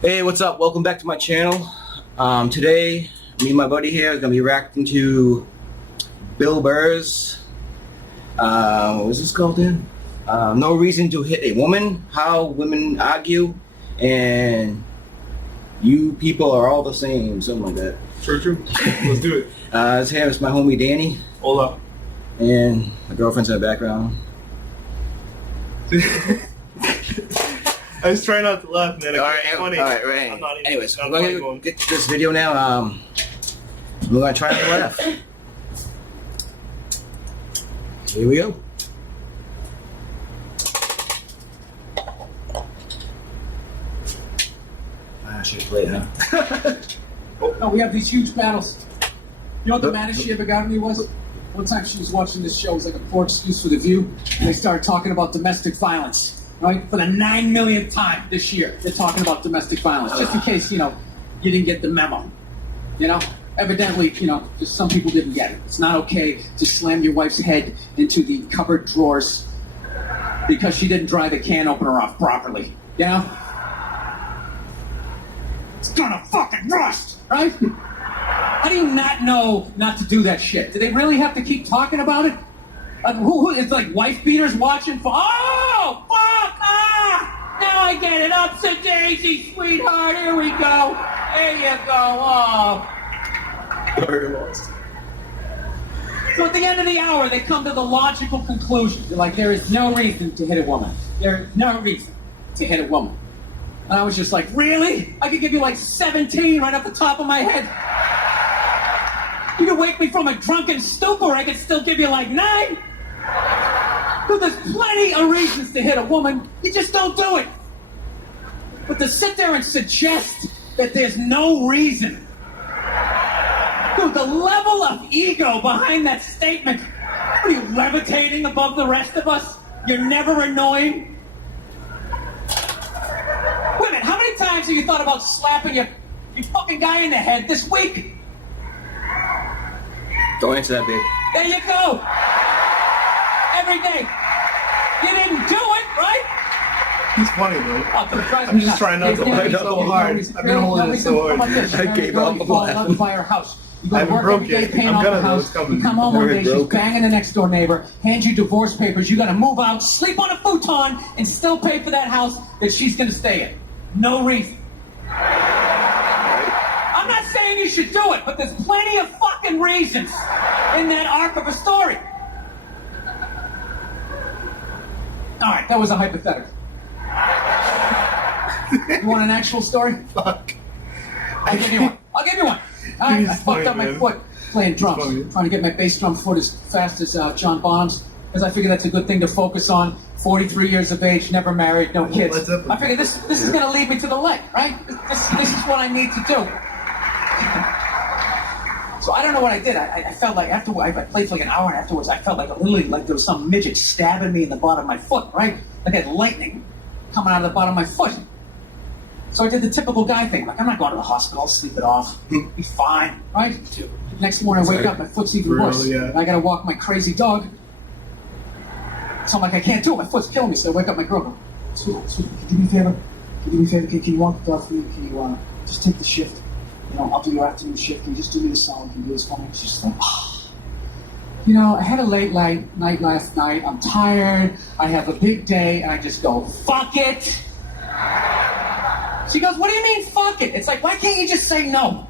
Hey, what's up? Welcome back to my channel. Today, me and my buddy here are going to be reacting to Bill Burr's, what was this called then? No Reason to Hit a Woman, How Women Argue, and You People Are All the Same, something like that. True. Let's do it. This here is my homie Danny. Hola. And my girlfriend's in the background. I was trying not to laugh, man. It's funny. Alright, right. I'm not even, Anyways, we're going to get to this video now. We're going to try not to laugh. Here we go. I should play it now. No, we have these huge battles. You know what the maddest she ever got at me was? One time she was watching this show, it was like a poor excuse for The View, and they started talking about domestic violence, right? For the 9 millionth time this year, they're talking about domestic violence, just in case, you didn't get the memo. Evidently, just some people didn't get it. It's not okay to slam your wife's head into the cupboard drawers because she didn't dry the can opener off properly, It's gonna fucking rust, right? How do you not know not to do that shit? Do they really have to keep talking about it? Who it's like wife beaters watching for, oh, fuck, now I get it, ups and daisy, sweetheart, here we go. There you go, oh. So at the end of the hour, they come to the logical conclusion. They're like, there is no reason to hit a woman. There is no reason to hit a woman. And I was just like, really? I could give you like 17 right off the top of my head. You could wake me from a drunken stupor, I could still give you like 9. Dude, there's plenty of reasons to hit a woman, you just don't do it. But to sit there and suggest that there's no reason. Dude, the level of ego behind that statement. What are you, levitating above the rest of us? You're never annoying? Wait a minute, how many times have you thought about slapping your fucking guy in the head this week? Don't answer that, babe. There you go. Every day. You didn't do it, right? He's funny, bro. I'm I'm just trying not to laugh so hard. I've been holding it so hard. I gave up. You fall in love by her house. You go I to haven't work broke every day, yet. paying I'm off gonna her know house. it's coming. You come home one Never day, she's broke. banging the next door neighbor, hands you divorce papers, you gotta move out, sleep on a futon, and still pay for that house that she's gonna stay in. No reason. I'm not saying you should do it, but there's plenty of fucking reasons in that arc of a story. Alright, that was a hypothetical. You want an actual story? Fuck. I'll give you one. Alright, I fucked up my foot playing drums. Funny. Trying to get my bass drum foot as fast as John Bonham's, because I figure that's a good thing to focus on. 43 years of age, never married, no kids. I figure this is going to lead me to the light, right? This is what I need to do. So I don't know what I did. I felt like afterward, I played for like an hour, and afterwards I felt like literally like there was some midget stabbing me in the bottom of my foot, right? Like I had lightning coming out of the bottom of my foot. So I did the typical guy thing. Like, I'm not going to the hospital, I'll sleep it off. Be fine, right? Next morning I wake up, my foot's even worse. Yeah. I gotta walk my crazy dog. So I'm like, I can't do it, my foot's killing me. So I wake up my girl, sweetie, can you do me a favor? Can you walk the dog for me? Can you just take the shift? I'll do your afternoon shift. Can you just do me the solid? Can you do this for me? She's just like, I had a late night last night. I'm tired. I have a big day. And I just go, fuck it. She goes, what do you mean, fuck it? It's like, why can't you just say no?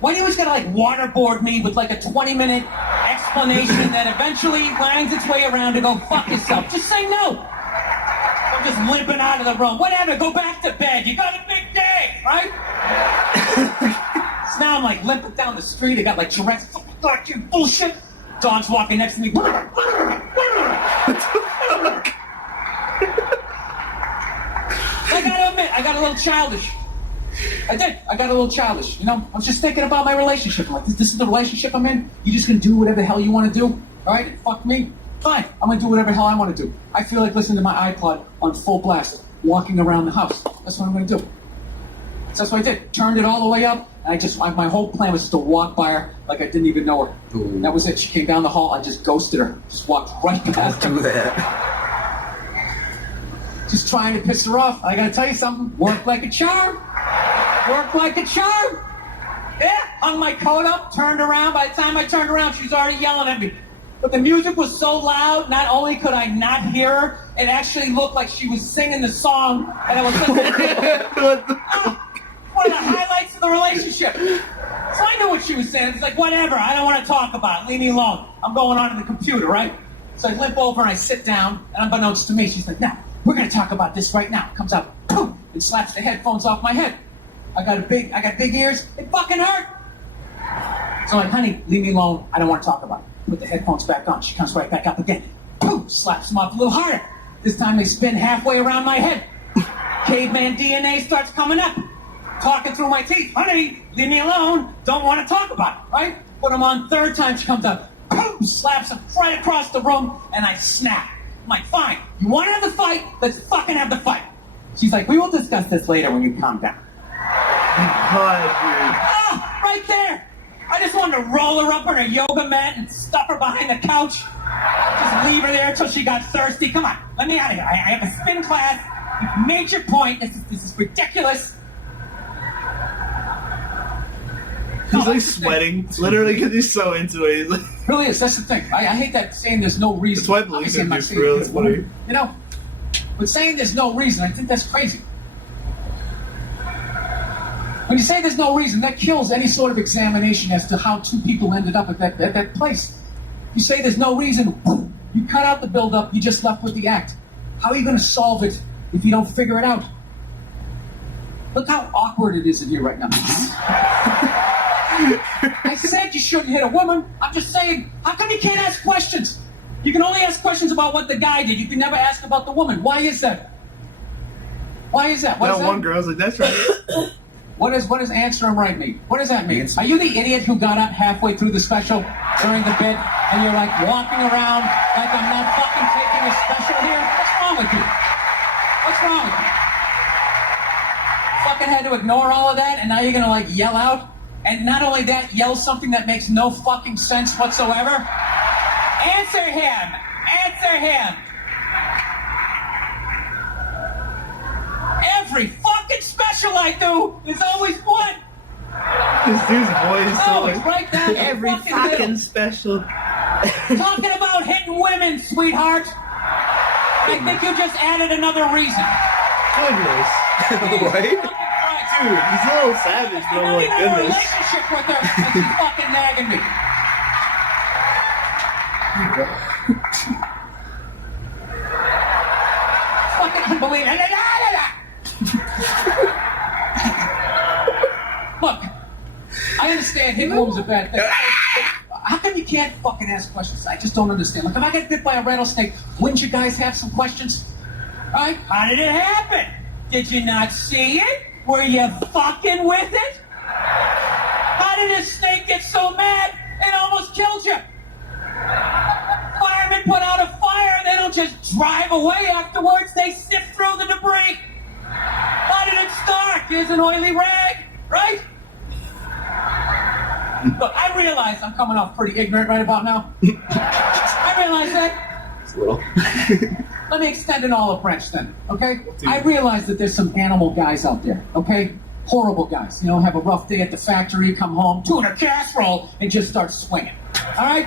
Why do you always gotta waterboard me with like a 20-minute explanation that eventually winds its way around to go, fuck yourself? Just say no. I'm just limping out of the room. Whatever, go back to bed. You got a big day, right? So now I'm limping down the street. I got Tourette's. Fuck you, bullshit. Dog's walking next to me. I gotta admit, I got a little childish. I did. I got a little childish. I was just thinking about my relationship. I'm like, this is the relationship I'm in? You just gonna do whatever the hell you wanna do? Alright? Fuck me. Fine. I'm gonna do whatever the hell I wanna do. I feel like listening to my iPod on full blast, walking around the house. That's what I'm gonna do. So that's what I did. Turned it all the way up, and my whole plan was just to walk by her like I didn't even know her. Ooh. That was it. She came down the hall, I just ghosted her. Just walked right past her. Do that. Just trying to piss her off. I gotta tell you something. Worked like a charm. Worked like a charm. Yeah, hung my coat up, turned around. By the time I turned around, she was already yelling at me. But the music was so loud, not only could I not hear her, it actually looked like she was singing the song, and I was listening to one of the highlights of the relationship. So I knew what she was saying. It's like, whatever, I don't want to talk about it. Leave me alone. I'm going on to the computer, right? So I limp over and I sit down, and unbeknownst to me, she's like, now, we're going to talk about this right now. Comes out, boom, and slaps the headphones off my head. I got big ears. It fucking hurt. So I'm like, honey, leave me alone. I don't want to talk about it. Put the headphones back on. She comes right back up again. Boom, slaps them off a little harder. This time they spin halfway around my head. Caveman DNA starts coming up. Talking through my teeth. Honey, leave me alone. Don't want to talk about it, right? Put them on third time. She comes up. Boom, slaps them right across the room, and I snap. I'm like, fine. You want to have the fight? Let's fucking have the fight. She's like, we will discuss this later when you calm down. Ah, right there. I just wanted to roll her up on her yoga mat and stuff her behind the couch. Just leave her there until she got thirsty. Come on, let me out of here. I have a spin class. You've made your point. This is ridiculous. He's like sweating, literally, because he's so into it. He's like, really is. That's the thing. I hate that saying there's no reason. That's why I believe Obviously, in I'm not this, saying really it's funny. You know, but saying there's no reason, I think that's crazy. When you say there's no reason, that kills any sort of examination as to how two people ended up at that place. You say there's no reason, boom, you cut out the build-up, you just left with the act. How are you going to solve it if you don't figure it out? Look how awkward it is in here right now. I said you shouldn't hit a woman. I'm just saying, how come you can't ask questions? You can only ask questions about what the guy did. You can never ask about the woman. Why is that? Why is that? What is that that? one girl's like, that's right. What does answer him right mean? What does that mean? Are you the idiot who got up halfway through the special during the bit and you're like walking around like I'm not fucking taking a special here? What's wrong with you? What's wrong with you? Fucking had to ignore all of that and now you're gonna like yell out? And not only that, yell something that makes no fucking sense whatsoever? Answer him! Answer him! Every fucking special I do is always one. This dude's voice is so It's like, right down every the fucking fucking middle. special. Talking about hitting women, sweetheart. I think you just added another reason. Goodness. Right? Dude, he's a little savage, but I'm like, I'm in a goodness. relationship with her and she's fucking nagging me. Fucking unbelievable. Look, I understand hitting women's a bad thing. How come you can't fucking ask questions? I just don't understand. Like, if I get bit by a rattlesnake, wouldn't you guys have some questions? Right? How did it happen? Did you not see it? Were you fucking with it? How did this snake get so mad it almost killed you? Firemen put out a fire and they don't just drive away afterwards. They sift through the debris. How did it start? Here's an oily rag, right? Look, I realize I'm coming off pretty ignorant right about now. I realize that. It's a little. Let me extend an olive branch then, okay? I realize that there's some animal guys out there, okay? Horrible guys. You know, have a rough day at the factory, come home, tuna casserole, and just start swinging. All right?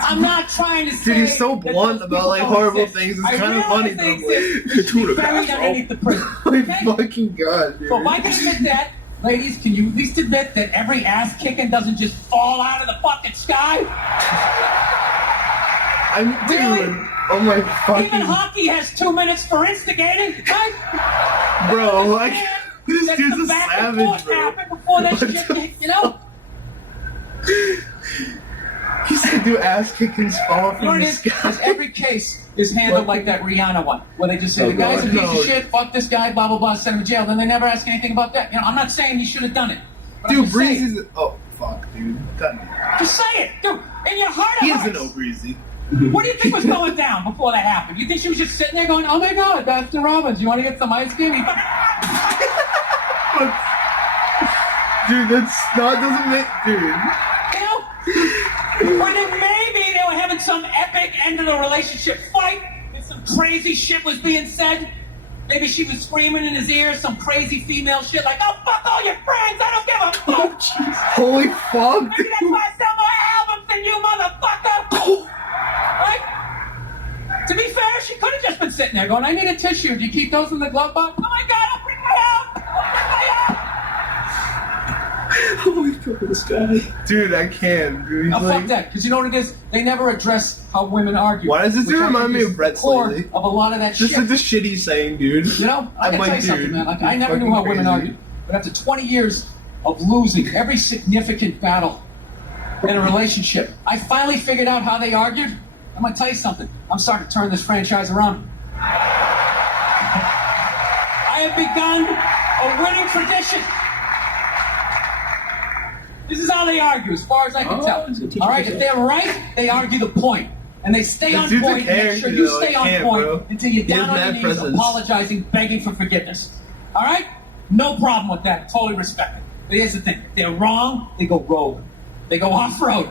I'm not trying to say. Dude, he's so that blunt those about people like don't horrible exist. things. It's I kind of realize funny, they though. exist. They should be buried underneath the prison. My Okay? fucking god, dude. So if I can admit that, ladies, can you at least admit that every ass kicking doesn't just fall out of the fucking sky? I'm Really? dude. Oh my Even fucking hockey has 2 minutes for instigating, right? bro, like this That's dude's the a back and savage, forth bro. happened before that What shit, the you know? He said do ass kickings fall You know what from it the is? sky. Is every case is handled like that Rihanna one, where they just say, Oh, the guy's a God. piece No. of shit, fuck this guy, blah, blah, blah, send him to jail. Then they never ask anything about that. You know, I'm not saying he should have done it. But I'm Dude, just saying, Breezy's oh fuck, dude. just say it, dude. In your heart He of doesn't hearts. know Breezy. What do you think was going down before that happened? You think she was just sitting there going, oh my god, Baskin Robbins, you want to get some ice cream? Dude, that's not doesn't make dude. You know? Or then maybe they were having some epic end of the relationship fight and some crazy shit was being said. Maybe she was screaming in his ear some crazy female shit like, "Oh, fuck all your friends, I don't give a fuck." Holy fuck. Maybe that's why I sell more albums than you, motherfucker. Right? To be fair, she could have just been sitting there going, "I need a tissue. Do you keep those in the glove box?" "Oh my God, I'll bring my out. Holy fuck, this guy. Dude, I can't. Dude, he's Now like, fuck that, because you know what it is? They never address how women argue. Why does this which dude I remind think me is of Brett the core Slately? of a lot of that This shit. is the shit he's saying, dude. You know, I can tell you something, man. Like, I never knew how women argued. But after 20 years of losing every significant battle in a relationship, I finally figured out how they argued. I'm going to tell you something. I'm starting to turn this franchise around. I have begun a winning tradition. This is how they argue, as far as I can tell. All right, if they're right, they argue the point. And they stay on dude's a point, and make sure you character, stay though. I on can't, point bro. until you're He has down on your mad knees, presence. apologizing, begging for forgiveness. All right? No problem with that. Totally respect it. But here's the thing. If they're wrong, they go rogue. They go off-road.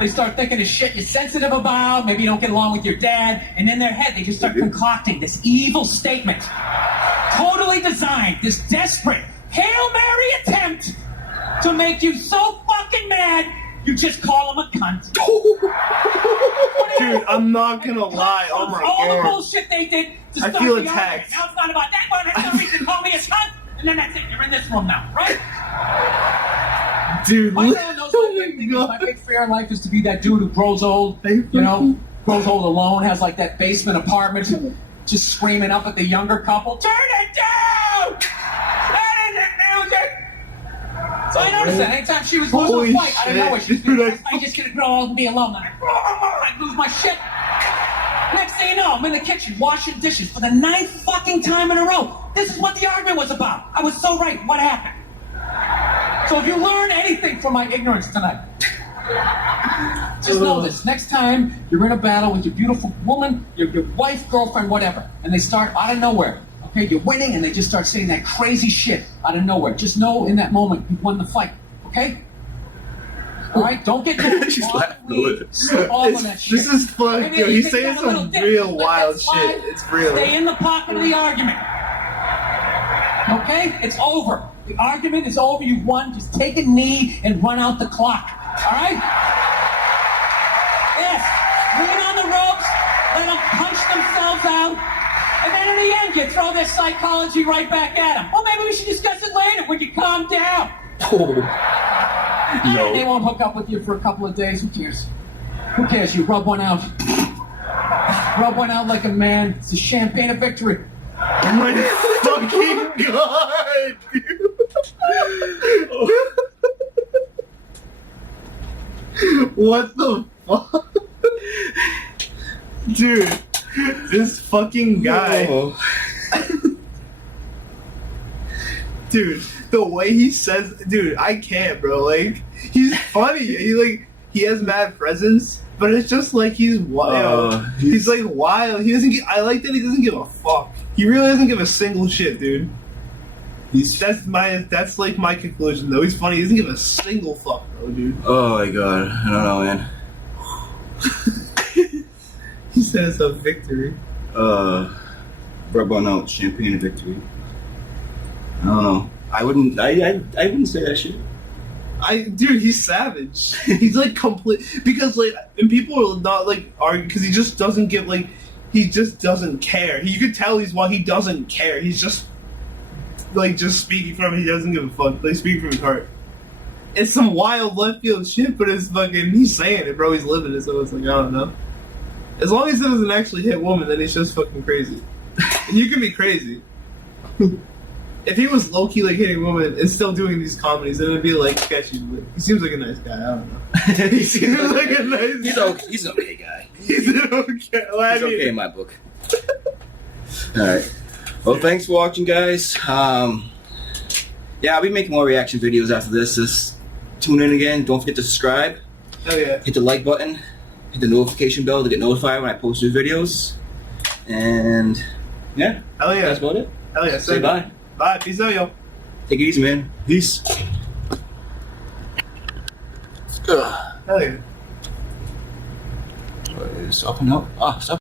They start thinking of shit you're sensitive about, maybe you don't get along with your dad, and in their head, they just start concocting this evil statement. Totally designed, this desperate, Hail Mary attempt to make you so fucking mad, you just call them a cunt. Dude, I'm not gonna lie. Oh my All the god. bullshit they did to I start feel the attacked. argument. Now it's not about that one. There's no reason to call me a cunt. And then that's it. You're in this room now, right? Dude, My fellow knows my big thing is my big fear in life is to be that dude who grows old, you know, grows old alone, has like that basement apartment, just screaming up at the younger couple, "Turn it down! Turn the music!" So I noticed that anytime she was losing Holy a fight, I don't know shit. where she's Dude, I just gonna grow old and be alone. And I lose my shit. Next thing you know, I'm in the kitchen washing dishes for the 9th fucking time in a row. This is what the argument was about. I was so right. What happened? So if you learn anything from my ignorance tonight, just know this. Next time you're in a battle with your beautiful woman, your wife, girlfriend, whatever, and they start out of nowhere, okay, you're winning, and they just start saying that crazy shit out of nowhere. Just know in that moment you've won the fight, okay? All right, don't get mad. She's Quietly slip off on that shit. This is fucked, Maybe yo. you He's take saying down a little some dip, real let that wild slide, shit. It's real. Stay in the pocket of the argument. Okay? It's over. The argument is over. You've won. Just take a knee and run out the clock. All right? Yes. Lean on the ropes. Let them punch themselves out. And then in the end, you throw their psychology right back at them. Well, maybe we should discuss it later when you calm down. No. They won't hook up with you for a couple of days. Who cares? Who cares? You rub one out. Rub one out like a man. It's a champagne of victory. Oh my fucking god, dude. What the fuck? Dude, this fucking guy. Oh. Dude, the way he says, dude, I can't, bro. Like, he's funny. He has mad presence, but it's just like he's wild. He's like wild. He doesn't. I like that he doesn't give a fuck. He really doesn't give a single shit, dude. That's like my conclusion, though. He's funny. He doesn't give a single fuck, though, dude. Oh my god. I don't know, man. He says a victory. Rub on out, champagne of victory. I don't know. I wouldn't say that shit. Dude, he's savage. He's like complete because like, and people are not like arguing because he just doesn't give like, he just doesn't care. You could tell he doesn't care. He's just like just speaking from he doesn't give a fuck. Like speaking from his heart. It's some wild left field shit, but it's fucking he's saying it, bro. He's living it, so it's like I don't know. As long as it doesn't actually hit women, then he's just fucking crazy. And you can be crazy. If he was low-key like hitting women and still doing these comedies, then it'd be like sketchy. But he seems like a nice guy. I don't know. He seems like a nice He's guy. okay. He's an okay guy. He's an okay. Well, I He's mean, okay in my book. Alright. Well, thanks for watching, guys. Yeah, I'll be making more reaction videos after this. Just tune in again. Don't forget to subscribe. oh yeah. Hit the like button. Hit the notification bell to get notified when I post new videos. And yeah, Hell yeah. that's about it. Hell yeah. Say bye. Bye. Peace out, yo. Take it easy, man. Peace. Hell yeah. It's up and up. Ah, stop.